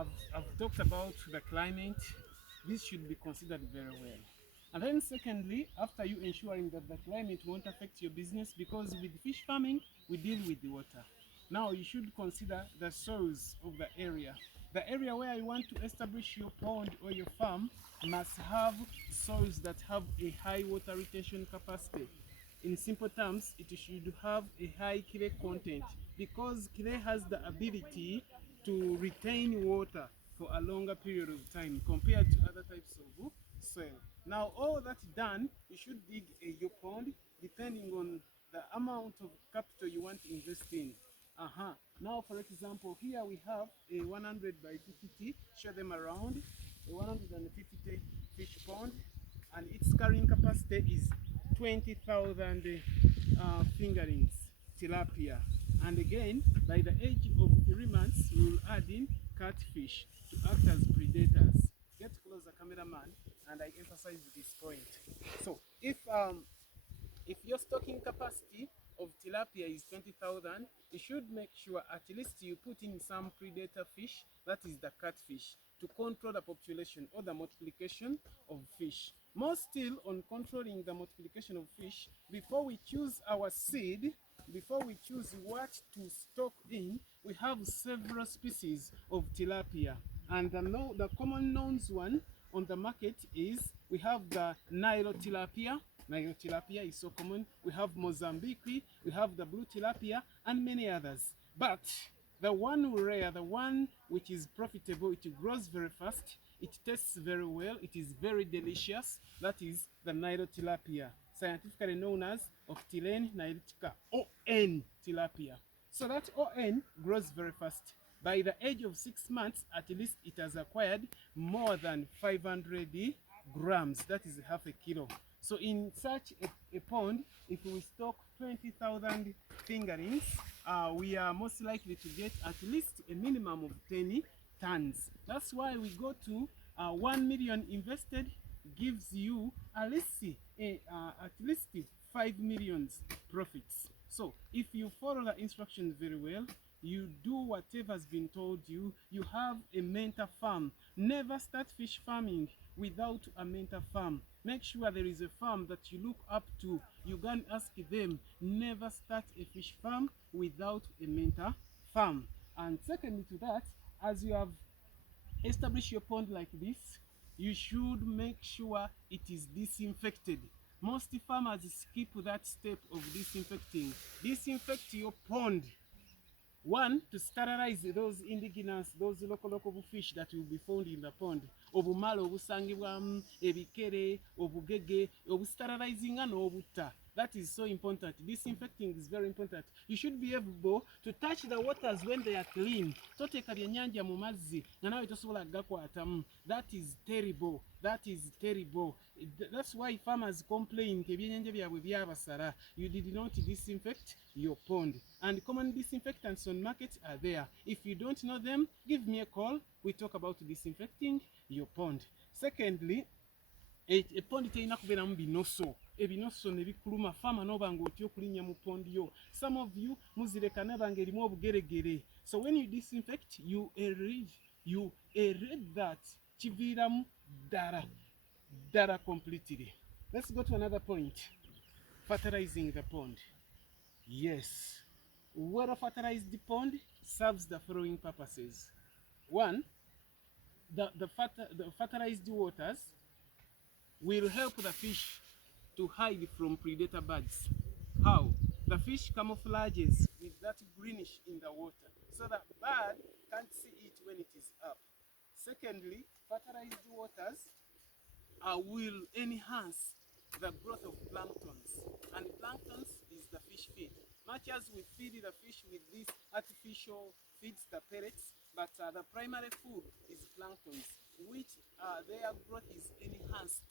I've talked about the climate. This should be considered very well. And then secondly, after you ensuring that the climate won't affect your business, because with fish farming, we deal with the water. Now you should consider the soils of the area. The area where you want to establish your pond or your farm must have soils that have a high water retention capacity. In simple terms, it should have a high clay content, because clay has the ability to retain water for a longer period of time compared to other types of soil. Now, all that done, you should dig your pond depending on the amount of capital you want to invest in. Now, for example, here we have a 100 by 50, show them around, a 150 fish pond, and its carrying capacity is 20,000 fingerlings, tilapia. And again, by the age of 3 months, we will add in catfish to act as predators. Get closer, cameraman, and I emphasize this point. So, if your stocking capacity of tilapia is 20,000, you should make sure at least you put in some predator fish, that is the catfish, to control the population or the multiplication of fish. More still on controlling the multiplication of fish, before we choose our seed, before we choose what to stock in, we have several species of tilapia. And the common known one on the market is, we have the Nile tilapia. Nile tilapia is so common. We have Mozambique, we have the blue tilapia, and many others. But the one rare, the one which is profitable, it grows very fast, it tastes very well, it is very delicious, that is the Nile tilapia, scientifically known as Octilene nilotica, ON tilapia. So that ON grows very fast. By the age of 6 months, at least it has acquired more than 500 grams, that is half a kilo. So in such a pond, if we stock 20,000 fingerlings, we are most likely to get at least a minimum of 10 tons. That's why we go to 1 million invested gives you at least 5 millions profits. So if you follow the instructions very well, you do whatever has been told you, you have a mentor farm. Never start fish farming without a mentor farm. Make sure there is a farm that you look up to. You can ask them. Never start a fish farm without a mentor farm. And secondly to that, as you have established your pond like this, you should make sure it is disinfected. Most farmers skip that step of disinfecting. Disinfect your pond. One, to sterilize those indigenous, those local fish that will be found in the pond. Obumala obusangibwamu, ebikere, obugege, obusterilizinga n'obutta. That is so important. Disinfecting is very important. You should be able to touch the waters when they are clean. Toteka byennyanja mu mazzi nga nawe tosobola gakwatamu. That is terrible. That is terrible. That's why farmers complain nti ebyennyanja byabwe byabasala. You did not disinfect your pond. And common disinfectants on market are there. If you don't know them, give me a call. We talk about disinfecting your pond. Secondly, a pond terina kubeeramu binoso. Ebinoso ne bikuluma farmer n'obanga otya okulinnya mu pond yo. Some of you muzireka n'ebanga erimu obugeregere. So when you disinfect, you erase that. Kiviiramu ddala completely. Let's go to another point. Fertilizing the pond. Yes. Well-fertilized pond serves the following purposes. One, the fertilized waters will help the fish to hide from predator birds. How? The fish camouflages with that greenish in the water so that bird can't see it when it is up. Secondly, fertilized waters will enhance the growth of planktons, and planktons is the fish feed. Much as we feed the fish with these artificial feeds, the pellets, but the primary food is planktons, which their growth is enhanced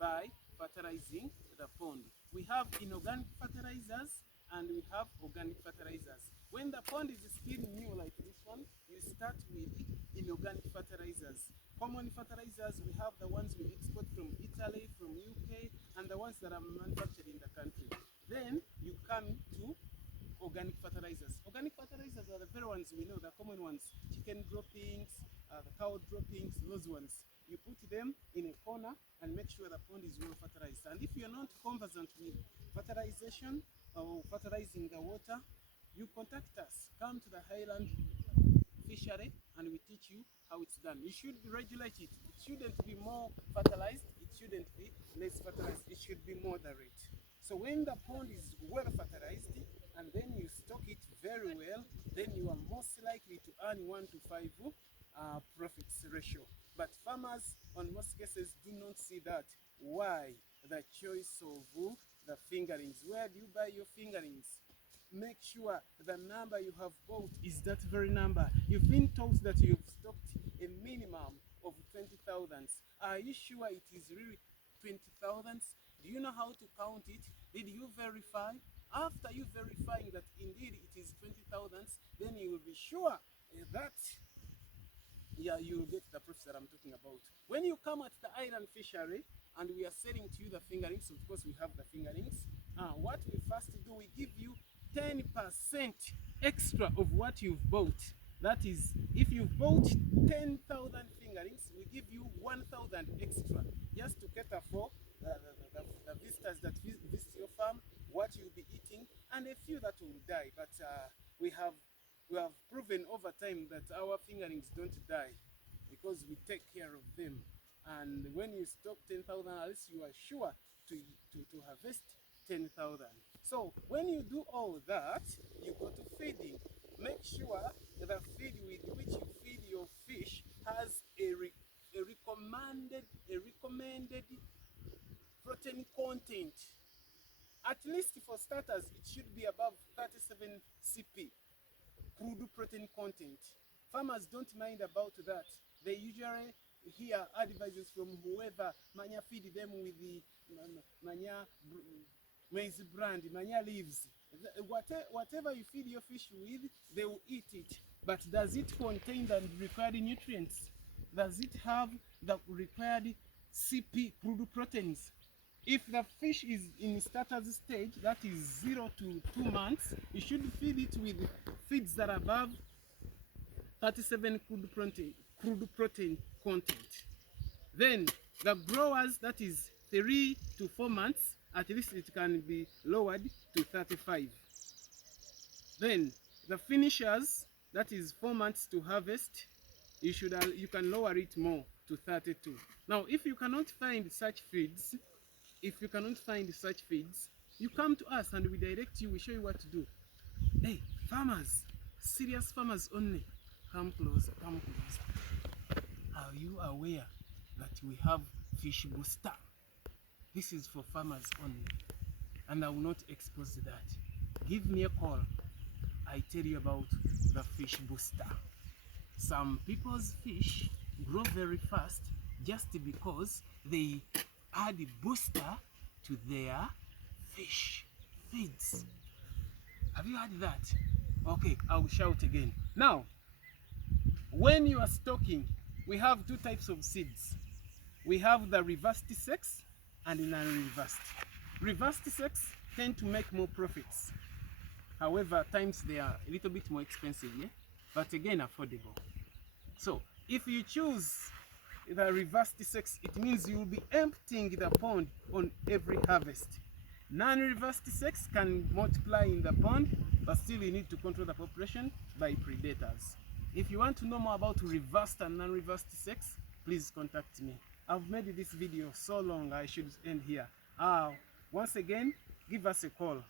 by fertilizing the pond. We have inorganic fertilizers and we have organic fertilizers. When the pond is still new like this one, you start with inorganic fertilizers. Common fertilizers, we have the ones we export from Italy, from UK, and the ones that are manufactured in the country. Then you come to organic fertilizers. Organic fertilizers are the very ones we know, the common ones. Chicken droppings, the cow droppings, those ones. You put them in a corner and make sure the pond is well fertilized. And if you're not conversant with fertilization or fertilizing the water, you contact us. Come to the Highland fishery and we teach you how it's done. You should regulate it. It shouldn't be more fertilized, it shouldn't be less fertilized, it should be moderate. So when the pond is well fertilized and then you stock it very well, then you are most likely to earn 1 to 5 profits ratio. But farmers on most cases do not see that. Why? The choice of the fingerlings. Where do you buy your fingerlings? Make sure the number you have bought is that very number. You've been told that you've stocked a minimum of 20,000. Are you sure it is really 20,000? Do you know how to count it? Did you verify? After you verifying that indeed it is 20,000, then you will be sure that you will get the profits that I'm talking about. When you come at the island fishery and we are selling to you the fingerlings, of course we have the fingerlings. What we first do, we give you 10% extra of what you've bought. That is, if you've bought 10,000 fingerlings, we give you 1,000 extra just to cater for the visitors that visit your farm, what you'll be eating, and a few that will die. But we have proven over time that our fingerlings don't die because we take care of them. And when you stock 10,000, at least you are sure to harvest 10,000. So when you do all that, you go to feeding. Make sure that the feed with which you feed your fish has a recommended protein content. At least for starters, it should be above 37 CP, crude protein content. Farmers don't mind about that. They usually hear advices from whoever manya feed them with the manya maize brand, manya leaves. Whatever you feed your fish with, they will eat it. But does it contain the required nutrients? Does it have the required CP, crude proteins? If the fish is in starters stage, that is 0 to 2 months, you should feed it with feeds that are above 37 crude protein content. Then the growers, that is 3 to 4 months, at least it can be lowered to 35. Then the finishers, that is 4 months to harvest, you can lower it more to 32. Now, if you cannot find such feeds, you come to us and we direct you, we show you what to do. Hey, farmers, serious farmers only, come closer, come closer. Are you aware that we have fish booster? This is for farmers only, and I will not expose that. Give me a call. I tell you about the fish booster. Some people's fish grow very fast just because they add booster to their fish feeds. Have you heard that? Okay, I'll shout again. Now, when you are stocking, we have 2 types of seeds. We have the reversed sex and non-reversed. Reversed sex tend to make more profits. However, at times they are a little bit more expensive, yeah? But again, affordable. So, if you choose the reversed sex, it means you will be emptying the pond on every harvest. Non-reversed sex can multiply in the pond, but still you need to control the population by predators. If you want to know more about reversed and non-reversed sex, please contact me. I've made this video so long, I should end here. Once again, give us a call.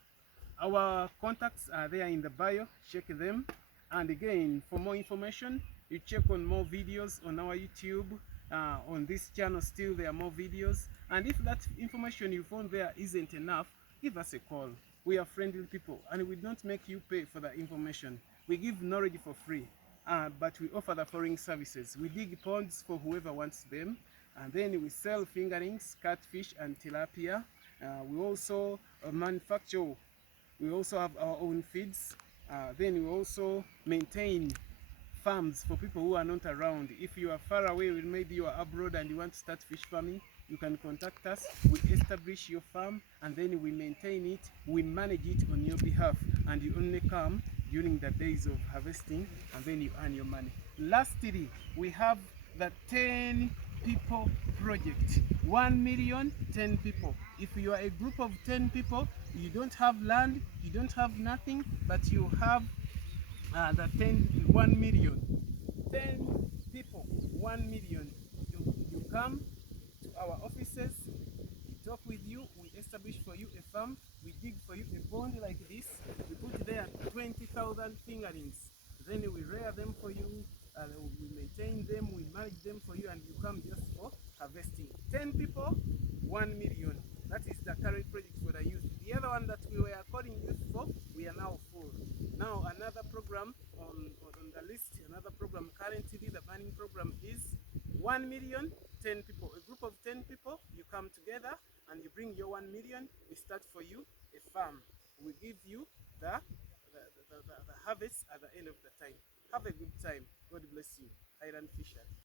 Our contacts are there in the bio, check them. And again, for more information, you check on more videos on our YouTube. On this channel still there are more videos, and if that information you found there isn't enough, give us a call. We are friendly people and we don't make you pay for the information. We give knowledge for free, but we offer the following services. We dig ponds for whoever wants them, and then we sell fingerlings, catfish and tilapia. We also manufacture, we also have our own feeds. Then we also maintain farms for people who are not around. If you are far away, maybe you are abroad and you want to start fish farming, you can contact us. We establish your farm and then we maintain it, we manage it on your behalf, and you only come during the days of harvesting and then you earn your money. Lastly, we have the 10 people project. 1 million, 10 people. If you are a group of 10 people, you don't have land, you don't have nothing, but you have the 1 million. 10 people, 1 million. You come to our offices, we talk with you, we establish for you a farm, we dig for you a pond like this, we put there 20,000 fingerlings, then we rear them for you, we maintain them, we manage them for you, and you come just for harvesting. 10 people, 1 million. That is the current project for the youth. The other one that we were calling youth for, we are now full. Now another program on the list, another program currently, the burning program is 1 million, 10 people. A group of 10 people, you come together and you bring your 1 million, we start for you a farm. We give you the harvest at the end of the time. Have a good time. God bless you. Highland Fisher.